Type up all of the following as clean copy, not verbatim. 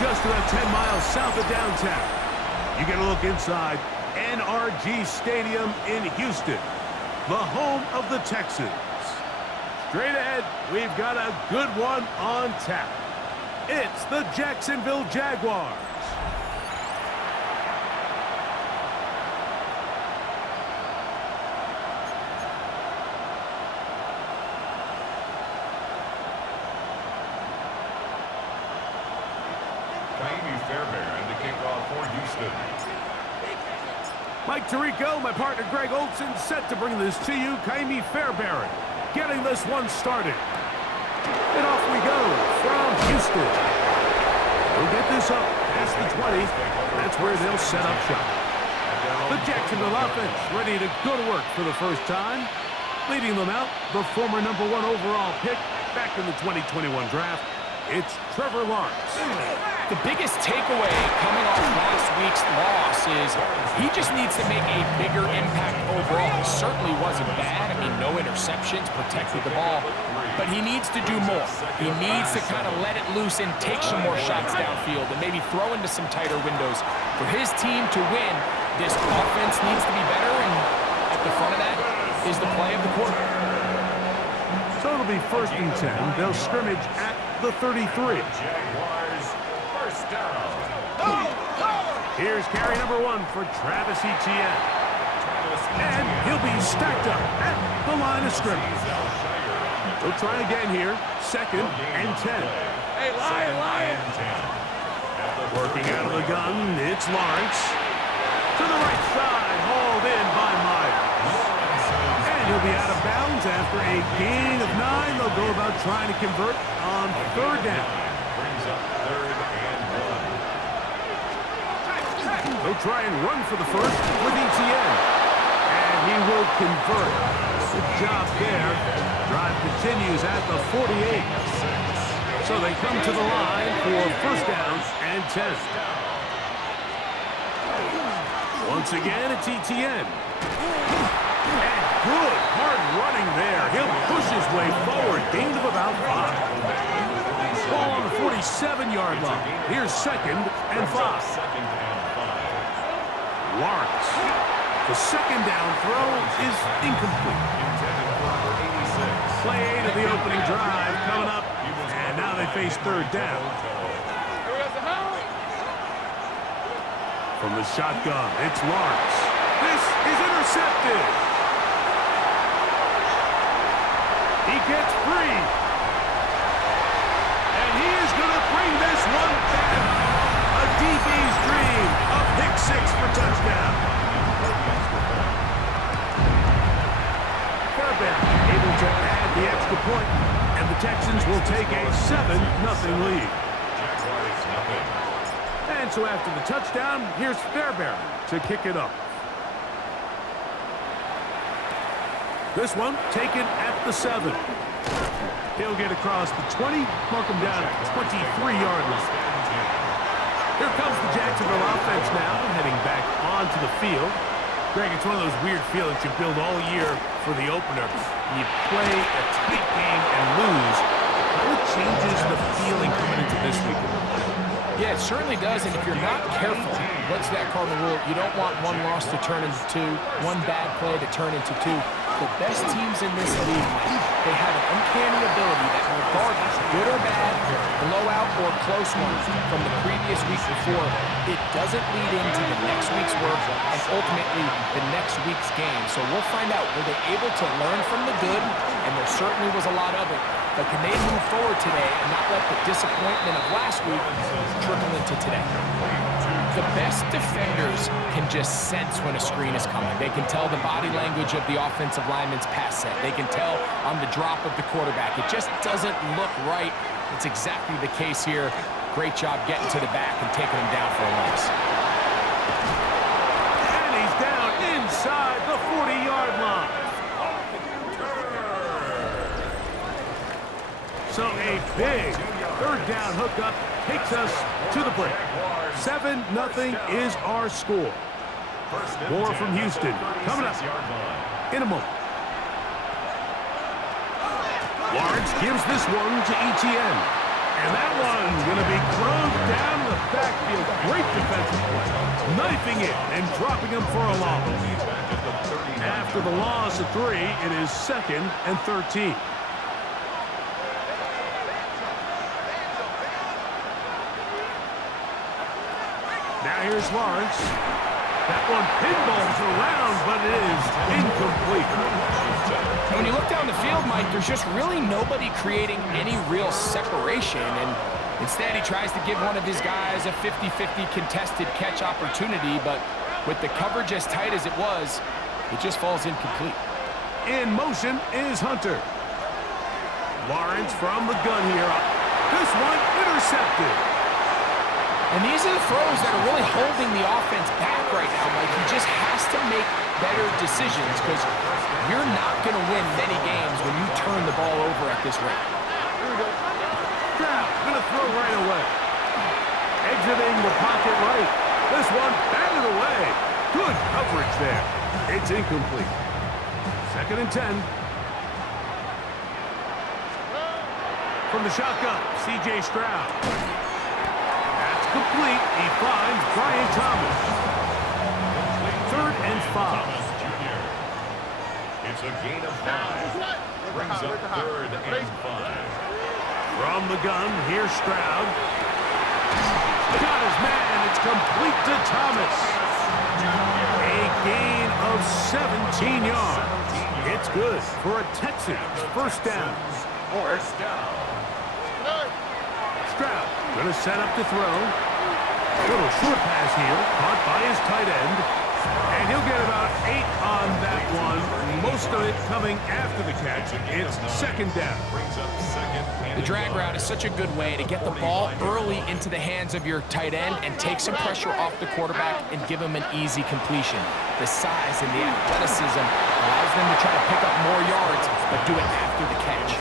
just about 10 miles south of downtown. You get a look inside NRG Stadium in Houston, the home of the Texans. Straight ahead, we've got a good one on tap. It's the Jacksonville Jaguars. Fairbairn to kick off for Houston. Mike Tirico, my partner Greg Olson, set to bring this to you. Kaimi Fairbairn getting this one started. And off we go from Houston. We'll get this up past the 20. That's where they'll set up shop. The Jacksonville offense ready to go to work for the first time. Leading them out, the former #1 overall pick back in the 2021 draft. It's Trevor Lawrence. The biggest takeaway coming off last week's loss is he just needs to make a bigger impact overall. He certainly wasn't bad. I mean, no interceptions, protected the ball. But he needs to do more. He needs to kind of let it loose and take some more shots downfield and maybe throw into some tighter windows. For his team to win, this offense needs to be better, and at the front of that is the play of the quarter. So it'll be 1st and 10. They'll scrimmage at the 33. Here's carry #1 for Travis Etienne. And he'll be stacked up at the line of scrimmage. They'll try again here. 2nd and 10. Hey, Lion. Working out of the gun, it's Lawrence. To the right side, hauled in by Myers. And he'll be out of bounds after a gain of 9. They'll go about trying to convert on 3rd down. Brings up 3rd and 1. They'll try and run for the first with Etienne. And he will convert. Good job there. Drive continues at the 48. So they come to the line for 1st down and 10. Once again, it's Etienne. And good hard running there. He'll push his way forward. Gain of about 5. Ball on the 47-yard line. Here's 2nd and 5. Lawrence. The 2nd down throw is incomplete. Play 8 of the opening drive coming up. And now they face 3rd down. From the shotgun, it's Lawrence. This is intercepted. He gets free. And he is going to bring this one back. A DB's dream of pick 6 for touchdown. Fairbairn able to add the extra point, and the Texans will take a 7-0 lead. And so after the touchdown, here's Fairbairn to kick it up. This one taken at the 7. He'll get across the 20, mark him down at the 23-yard line. Here comes the Jacksonville offense now, heading back onto the field. Greg, it's one of those weird feelings you build all year for the opener. You play a tight game and lose. It changes the feeling coming into this week. Yeah, it certainly does, and if you're not careful, what's that cardinal rule? You don't want one loss to turn into 2, one bad play to turn into 2. The best teams in this league, they have an uncanny ability that regardless, good or bad, blowout or close ones from the previous week before, it doesn't lead into the next week's work and ultimately the next week's game. So we'll find out, were they able to learn from the good, and there certainly was a lot of it, but can they move forward today and not let the disappointment of last week trickle into today? The best defenders can just sense when a screen is coming. They can tell the body language of the offensive lineman's pass set. They can tell on the drop of the quarterback. It just doesn't look right. It's exactly the case here. Great job getting to the back and taking him down for a loss. And he's down inside the 40-yard line. So a big 3rd down hookup takes us to the break. 7-0 is our score. More from Houston coming up in a moment. Lawrence gives this one to Etienne. And that one's going to be thrown down the backfield. Great defensive play. Knifing it and dropping him for a loss. After the loss of 3, it is 2nd and 13. Now here's Lawrence. That one pinballs around, but it is incomplete. And when you look down the field, Mike, there's just really nobody creating any real separation. And instead, he tries to give one of his guys a 50-50 contested catch opportunity. But with the coverage as tight as it was, it just falls incomplete. In motion is Hunter. Lawrence from the gun here. This one intercepted. And these are the throws that are really holding the offense back right now, Mike. He just has to make better decisions because you're not going to win many games when you turn the ball over at this rate. Here we go. Stroud going to throw right away. Exiting the pocket right. This one batted away. Good coverage there. It's incomplete. 2nd and 10. From the shotgun, C.J. Stroud. That's complete. He finds Brian Thomas. 3rd and 5. It's a gain of 5. Brings up 3rd and 5. From the gun, here's Stroud. Got his man. It's complete to Thomas. A gain of 17 yards. It's good for a Texans first down. Stroud going to set up to throw. Little short pass here, caught by his tight end. And he'll get about 8 on that one. Most of it coming after the catch. It's 2nd down. The drag route is such a good way to get the ball early into the hands of your tight end and take some pressure off the quarterback and give him an easy completion. The size and the athleticism allows them to try to pick up more yards, but do it after the catch.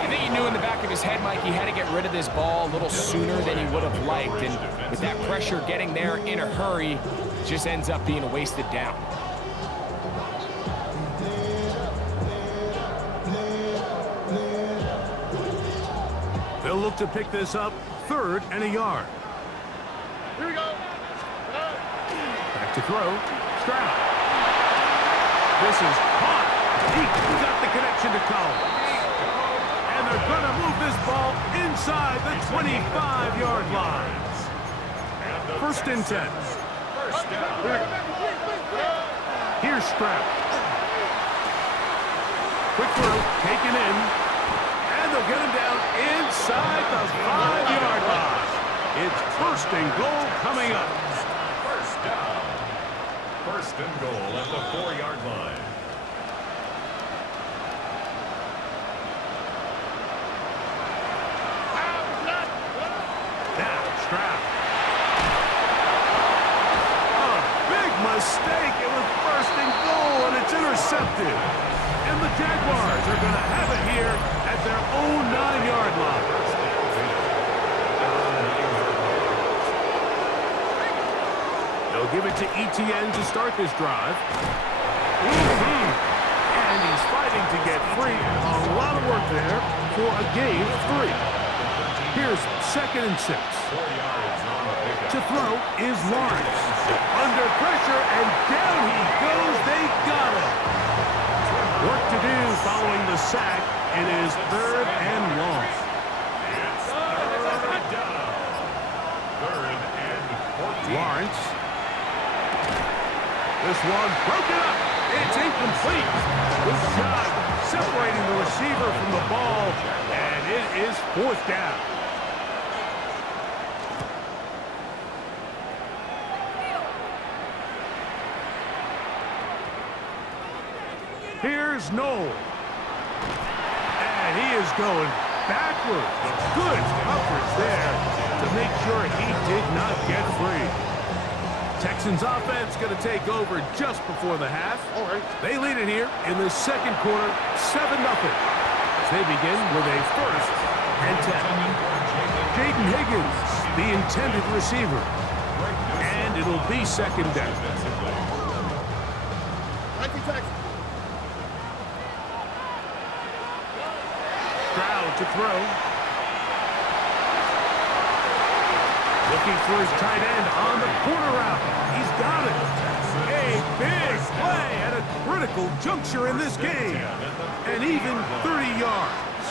I think he knew in the back of his head, Mike, he had to get rid of this ball a little sooner than he would have liked. And with that pressure getting there in a hurry, it just ends up being a wasted down. They'll look to pick this up 3rd and a yard. Here we go. Back to throw. Stroud. This is caught. He got the connection to Collins. And they're going to move this ball inside the 25-yard line. 1st and 10. Here's Stroud. Quick throw, taken in. And they'll get him down inside the 5-yard line. It's 1st and goal coming up. First down. 1st and goal at the 4-yard line. Now, Stroud. A big mistake. It was 1st and goal, and it's intercepted. And the Jaguars are going to have it here at their own 9-yard line. They'll give it to ETN to start this drive. And he's fighting to get free. A lot of work there for a gain of 3. Here's 2nd and 6. To throw is Lawrence. Under pressure, and down he goes. They got him. Work to do following the sack. It is 3rd and long. Lawrence. This one broken up. It's incomplete. Good job separating the receiver from the ball, and it is 4th down. Here's Noel. And he is going backwards. Good coverage there to make sure he did not get free. Texans offense going to take over just before the half. They lead it here in the 2nd quarter, 7-0. As they begin with a 1st and 10. Jaden Higgins, the intended receiver. And it'll be 2nd down. Stroud to throw. Looking for his tight end on the corner route. He's got it. A big play at a critical juncture in this game. And even 30 yards.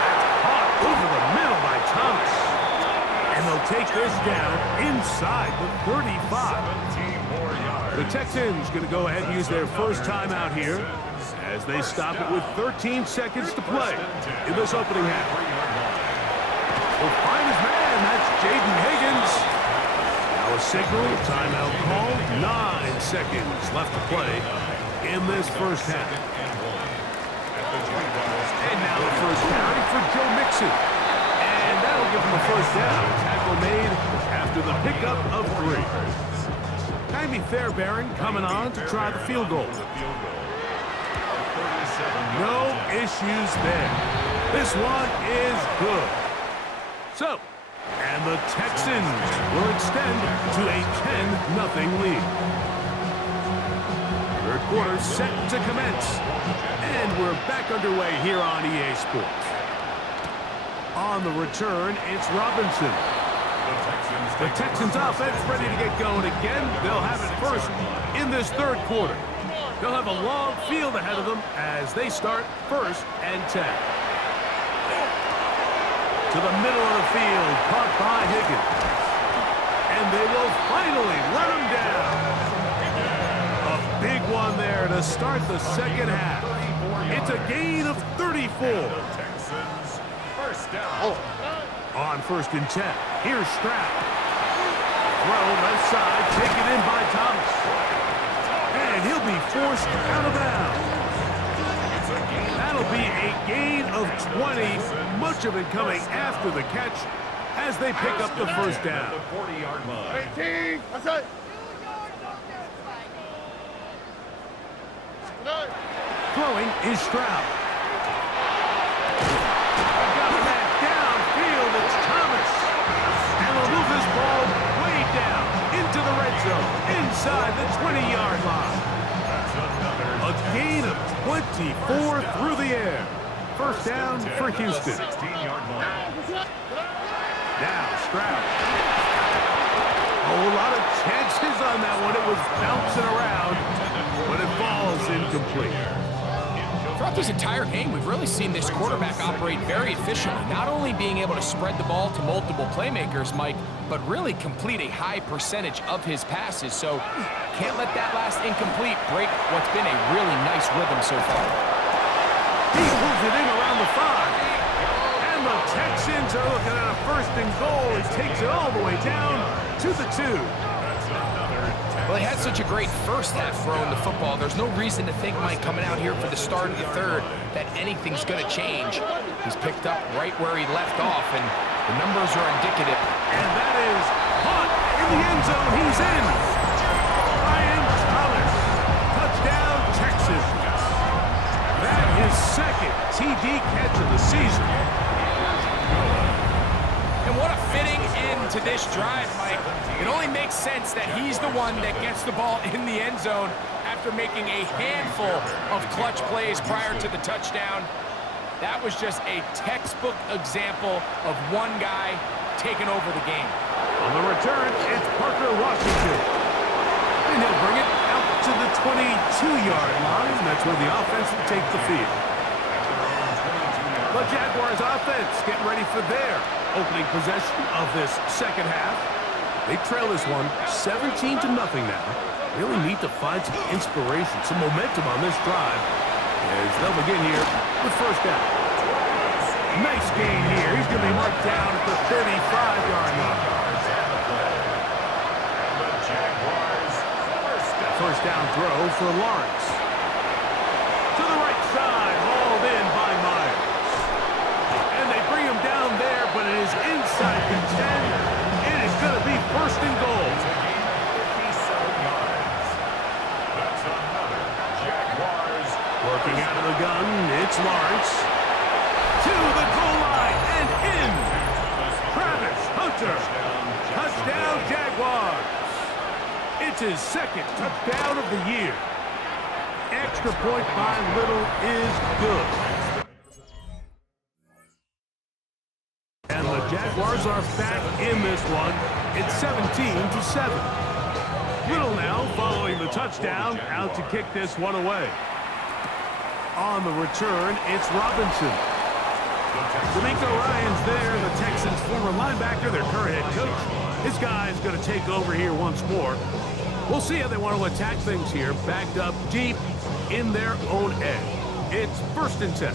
That's caught over the middle by Thomas. And they'll take this down inside the 35. 17 more yards. The Texans going to go ahead and use their first timeout here as they stop it with 13 seconds to play in this opening half. Will find his man. That's Jaden Higgins. Now a signal, timeout call. 9 seconds left to play in this first half. And now the first carry for Joe Mixon. And that'll give him a first down. Tackle made after the pickup of 3. Jaime Fairbairn coming on to try the field goal. No issues there. This one is good. So, and the Texans will extend to a 10-0 lead. Third quarter set to commence. And we're back underway here on EA Sports. On the return, it's Robinson. The Texans offense ready to get going again. They'll have it first in this third quarter. They'll have a long field ahead of them as they start 1st and 10. To the middle of the field, caught by Higgins. And they will finally let him down. A big one there to start the second half. It's a gain of 34. Texans first down. On 1st and 10, here's Stroud. Throw left side, taken in by Thomas. And he'll be forced out of bounds. That'll be a gain of 20, much of it coming after the catch as they pick up the first down. The 40-yard line. 18. That's it. Throwing is Stroud. Got that downfield, it's Thomas. And they'll move this ball way down into the red zone, inside the 20-yard line. A gain of 24 through the air. First down for Houston. 16-yard line. Now Stroud. A whole lot of chances on that one. It was bouncing around, but it falls incomplete. Throughout this entire game, we've really seen this quarterback operate very efficiently, not only being able to spread the ball to multiple playmakers, Mike, but really complete a high percentage of his passes. So can't let that last incomplete break what's been a really nice rhythm so far. He pulls it in around the 5. And the Texans are looking at a 1st and goal. He takes it all the way down to the 2. Well, he had such a great first half throwing the football. There's no reason to think, Mike, coming out here for the start of the third, that anything's going to change. He's picked up right where he left off, and the numbers are indicative. And that is caught in the end zone. He's in. Ryan Thomas. Touchdown, Texas. That is 2nd TD catch of the season. And what a fitting end to this drive, Mike. It only makes sense that he's the one that gets the ball in the end zone after making a handful of clutch plays prior to the touchdown. That was just a textbook example of one guy taking over the game. On the return, it's Parker Washington. And he'll bring it out to the 22-yard line. That's where the offense will take the field. The Jaguars offense getting ready for their opening possession of this second half. They trail this one 17-0 now. Really need to find some inspiration, some momentum on this drive as they'll begin here with first down. Nice gain here. He's going to be marked down at the 35-yard line. First down throw for Lawrence. To the right side, hauled in by Myers. And they bring him down there, but it is inside the 10. It is going to be 1st and goal. Working out of the gun, it's Lawrence. To the goal line and in. Travis Hunter. Touchdown, Jaguars. It's his 2nd touchdown of the year. Extra point by Little is good. Jaguars are back in this one. It's 17-7. Little now following the touchdown, out to kick this one away. On the return, it's Robinson. D'Amico Ryan's there, the Texans' former linebacker, their current head coach. His guy's going to take over here once more. We'll see how they want to attack things here, backed up deep in their own end. It's 1st and 10.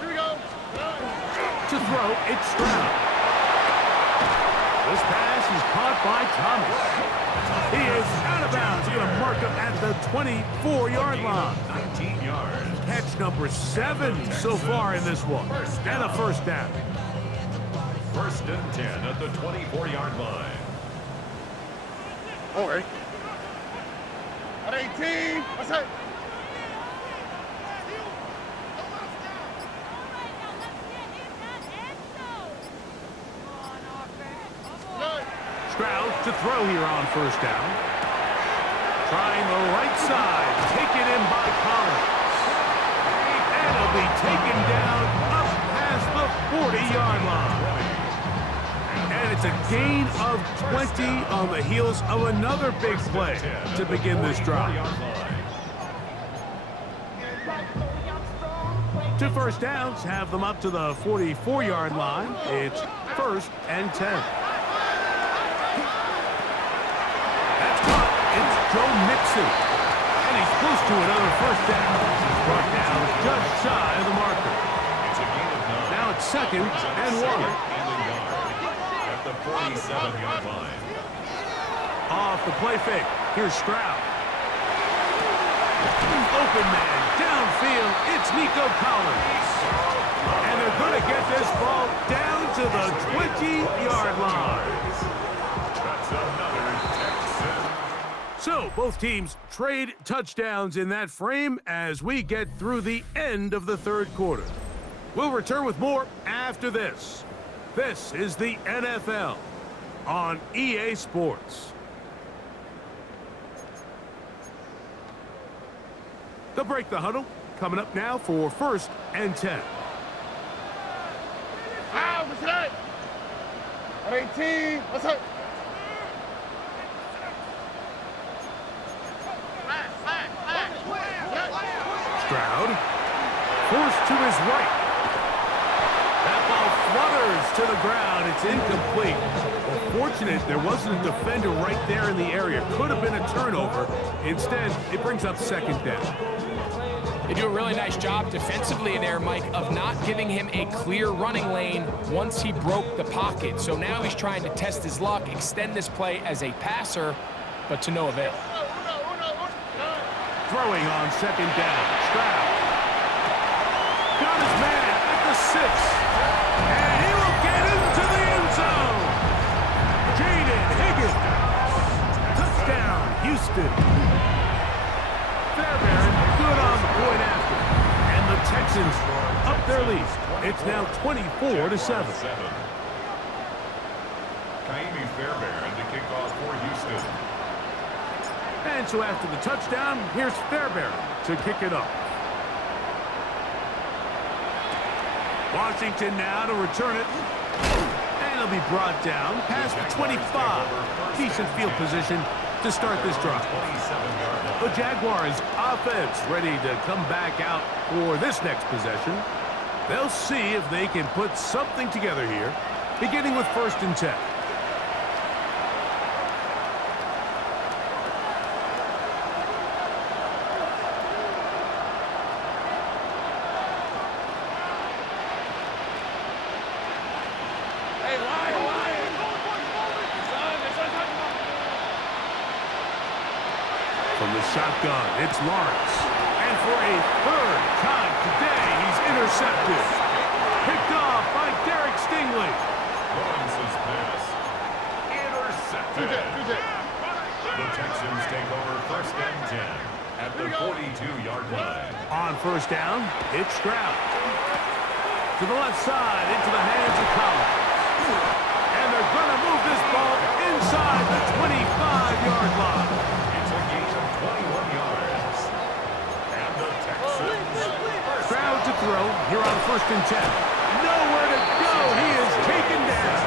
Here we go. To throw, it's Stroud. This pass is caught by Thomas. He is out of bounds. He's going to mark him at the 24-yard line. 19 yards. Catch number 7 so far in this one. And a first down. 1st and 10 at the 24-yard line. Okay. At 18. What's that? Stroud to throw here on 1st down. Trying the right side. Taken in by Collins. And it'll be taken down up past the 40-yard line. And it's a gain of 20 on the heels of another big play to begin this drive. 2 first downs have them up to the 44-yard line. It's 1st and 10. That's caught. It's Joe Mixon. And he's close to another first down. He's brought down just shy of the marker. It's a gain of 9. Now it's 2nd and 1. The 47-yard line. Off the play fake. Here's Stroud. Open man. Downfield. It's Nico Collins. And they're going to get this ball down to the 20-yard line. That's another Texan. So both teams trade touchdowns in that frame as we get through the end of the 3rd quarter. We'll return with more after this. This is the NFL on EA Sports. They'll break the huddle. Coming up now for 1st and 10. Ow, what's that? At 18. What's that? Stroud forced to his right. That ball flutters to the ground. It's incomplete. Well, fortunate there wasn't a defender right there in the area. Could have been a turnover. Instead, it brings up 2nd down. They do a really nice job defensively in there, Mike, of not giving him a clear running lane once he broke the pocket. So now he's trying to test his luck, extend this play as a passer, but to no avail. Throwing on 2nd down. Stroud. Got his man at the 6. And he will get into the end zone. Jaden Higgins. Touchdown, Houston. Fairbairn good on the point after. And the Texans up their lead. It's now 24-7. Kaimi Fairbairn to kick off for Houston. And so after the touchdown, here's Fairbairn to kick it off. Washington now to return it. And it'll be brought down past the 25. Decent field position to start this drive. The Jaguars offense ready to come back out for this next possession. They'll see if they can put something together here, beginning with 1st and 10. From the shotgun, it's Lawrence. And for a 3rd time today, he's intercepted. Picked off by Derek Stingley. Lawrence's pass. Intercepted. The Texans take over 1st and 10 at the 42-yard line. On 1st down, it's Stroud. To the left side, into the hands of Collins. And they're going to move this ball inside the 25-yard line. It's a gain of 21 yards. And the Texans First and 10. Nowhere to go. He is taken down.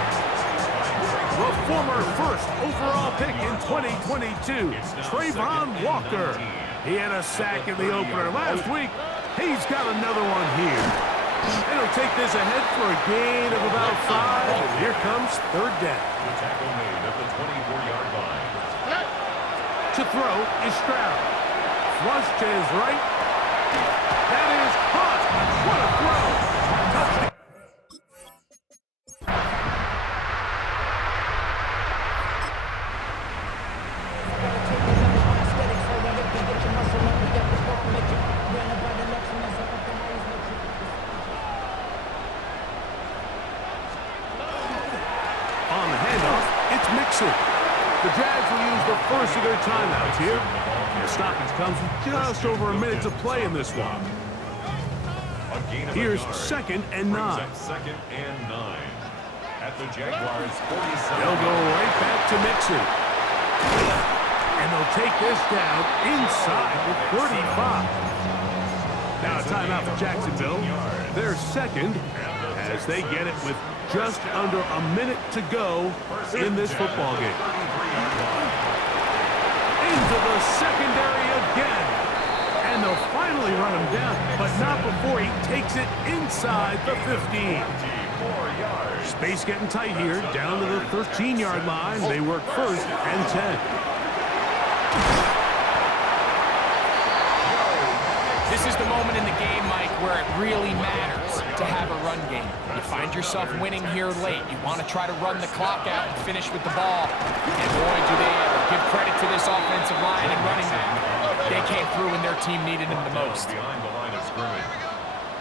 The former first overall pick in 2022, Trayvon Walker. He had a sack in the opener last week. He's got another one here. And he'll take this ahead for a gain of about 5. And here comes third down. The tackle made at the 24-yard line. To throw is Stroud. Flush to his right. That is caught. What a throw. Touchdown. On the handoff, it's Mixon. The Jags will use the first of their timeouts here. The stoppage comes with just over a minute to play in this one. Here's 2nd and 9. Second and 9. At the Jaguars 47. They'll go right back to Mixon. And they'll take this down inside the 35. Now a timeout for Jacksonville. They're second as they get it with just under a minute to go in this football game. Into the secondary again. And they'll finally run him down, but not before he takes it inside the 15. Space getting tight here, down to the 13-yard line. They work 1st and 10. This is the moment in the game, Mike, where it really matters to have a run game. You find yourself winning here late. You want to try to run the clock out and finish with the ball. And boy, do they ever. Give credit to this offensive line and running back. They came through when their team needed them the most. Behind the line of scrimmage.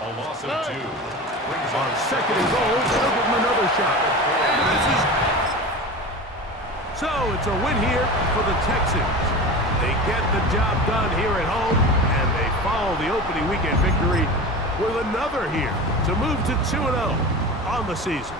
A loss of 2. On 2nd and goal, they'll give him another shot. And this is... So it's a win here for the Texans. They get the job done here at home, and they follow the opening weekend victory with another here to move to 2-0 on the season.